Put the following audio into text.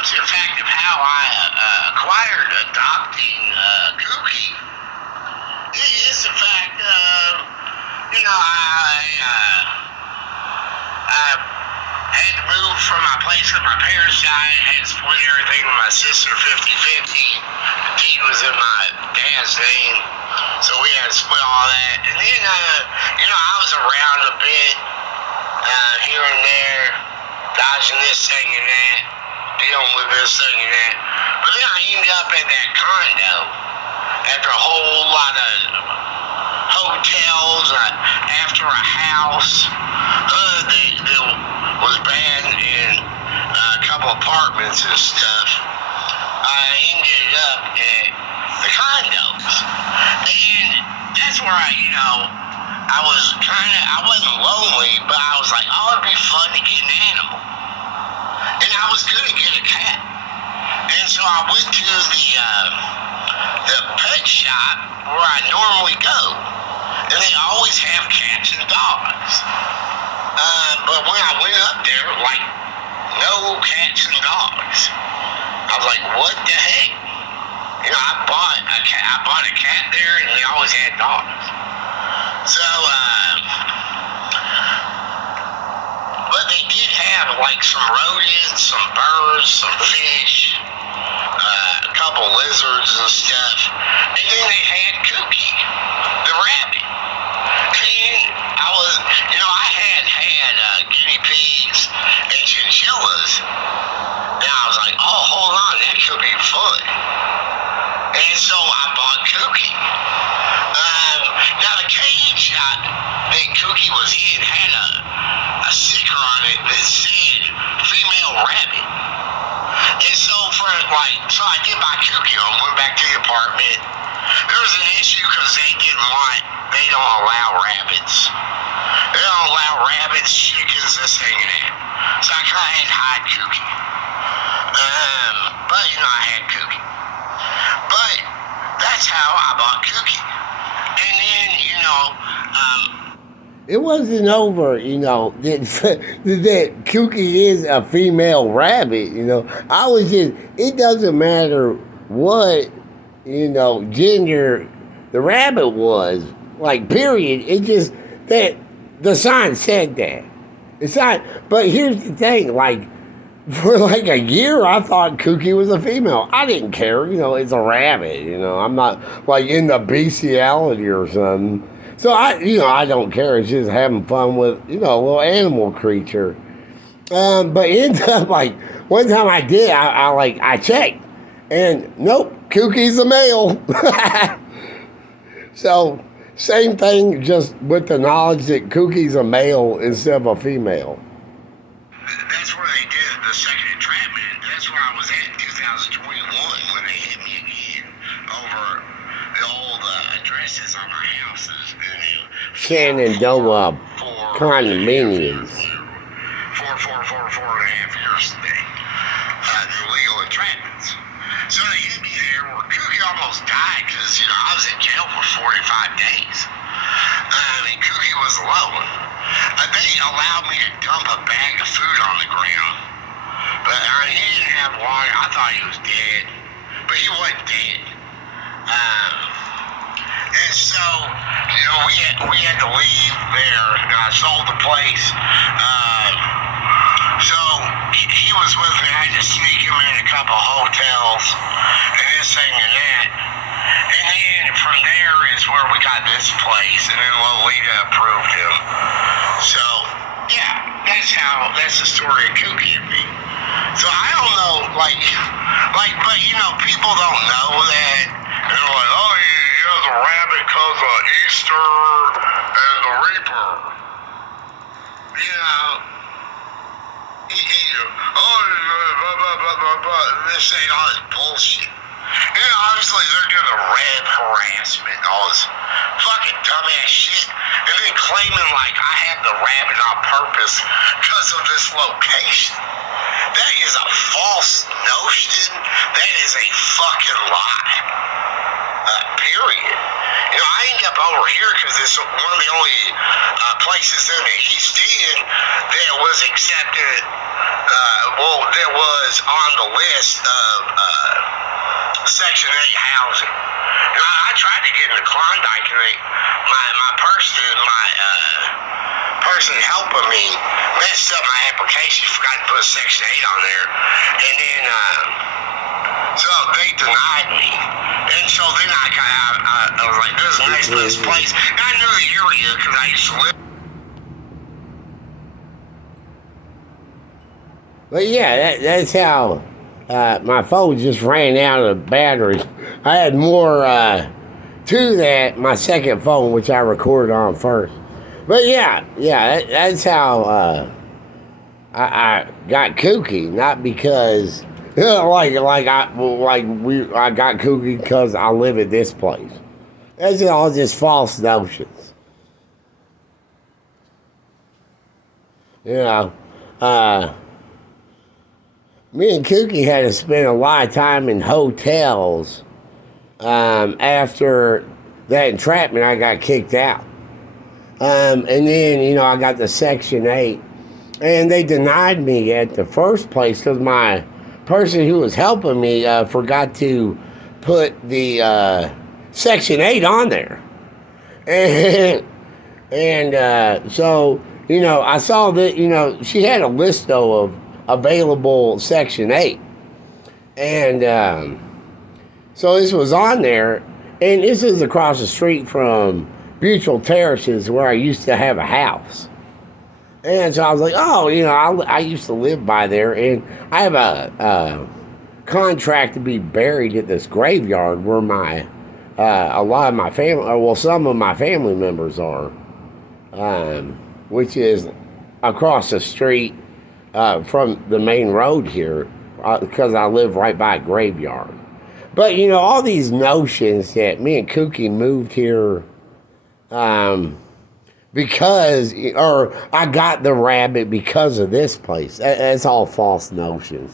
come to the fact of how I acquired adopting Kooky, it is the fact of, I had to move from my place when my parents died, had to split everything with my sister 50-50. The deed was in my dad's name, so we had to split all that. And then, I was around a bit, here and there, dodging this thing and that, dealing with this thing and that. But then I ended up at that condo after a whole lot of hotels, after a house that was bad, and a couple apartments and stuff. I ended up at the condos. And that's where I wasn't lonely, but I was like, oh, it'd be fun to get an animal. And I was going to get a cat. And so I went to the pet shop where I normally go. And they always have cats and dogs. But when I went up there, like, no cats and dogs. I was like, what the heck? I bought a cat there, and they always had dogs. So, but they did have, like, some rodents, some birds, some fish, a couple lizards and stuff. And then they had Kooky, the rabbit. And I had guinea pigs and chinchillas. And I was like, oh, hold on, that could be fun. And so I bought Kooky. Now the cage that Kooky was in had a sticker on it that said female rabbit. And so so I did buy Kooky and went back to the apartment. There was an issue because they don't allow rabbits. They don't allow rabbits, chickens, this thing and that. So I kind of had to hide Kooky. But I had Kooky. But that's how I bought Kooky. And then, it wasn't over, that Kooky is a female rabbit, I was just, it doesn't matter what, gender the rabbit was, like, period. It just, that the sign said that. It's not, but here's the thing, like, for like a year, I thought Kooky was a female. I didn't care, it's a rabbit, I'm not, like, in the bestiality or something. So I don't care. It's just having fun with, a little animal creature. But it ended up, like, one time I did, I checked, and nope, Kooky's a male. So, same thing, just with the knowledge that Kooky's a male instead of a female. That's where they did the second entrapment. That's where I was at in 2021 when they hit me again over the old addresses on my houses. Shenandoah condominiums. 4.5 years today. The illegal entrapments. So they hit me there where Kooky almost died because, I was in jail for 45 days. Kooky was alone. They allowed me to dump a bag of food on the ground. But he didn't have water. I thought he was dead. But he wasn't dead. And so, we had to leave there. I sold the place. So he was with me. I had to sneak him in a couple hotels and this thing and that. And then from there is where we got this place. And then Lolita approved him. So, yeah, that's the story of Kooky and me. So I don't know, but people don't know that. And they're like, oh, he has a rabbit because of Easter and the Reaper. This ain't all this bullshit. Obviously they're doing the red harassment and all this fucking dumbass shit, and then claiming like I have the rabbit on purpose because of this location. That is a false notion. That is a fucking lie. Period. I end up over here because it's one of the only places in the East End that was accepted well, that was on the list of Section 8 housing. And I tried to get into Klondike, and my person helping me messed up my application, forgot to put Section 8 on there, and then so they denied me. And so then I was like, this is a nice place. And I knew the area because I used to live. But yeah, that's how my phone just ran out of battery. I had more to that, my second phone, which I recorded on first. But yeah, that's how I got Kooky, not because I got Kooky because I live in this place. That's all just false notions. You know, me and Kooky had to spend a lot of time in hotels after that entrapment. I got kicked out. And then, I got the Section 8. And they denied me at the first place because my person who was helping me forgot to put the Section 8 on there. And so, I saw that, she had a list, though, of available Section 8. And so this was on there. And this is across the street from Butyl Terraces, where I used to have a house. And so I was like, I used to live by there, and I have a contract to be buried at this graveyard where a lot of my family, some of my family members are, which is across the street from the main road here, because I live right by a graveyard. But, all these notions that me and Kooky moved here or I got the rabbit because of this place. That's all false notions.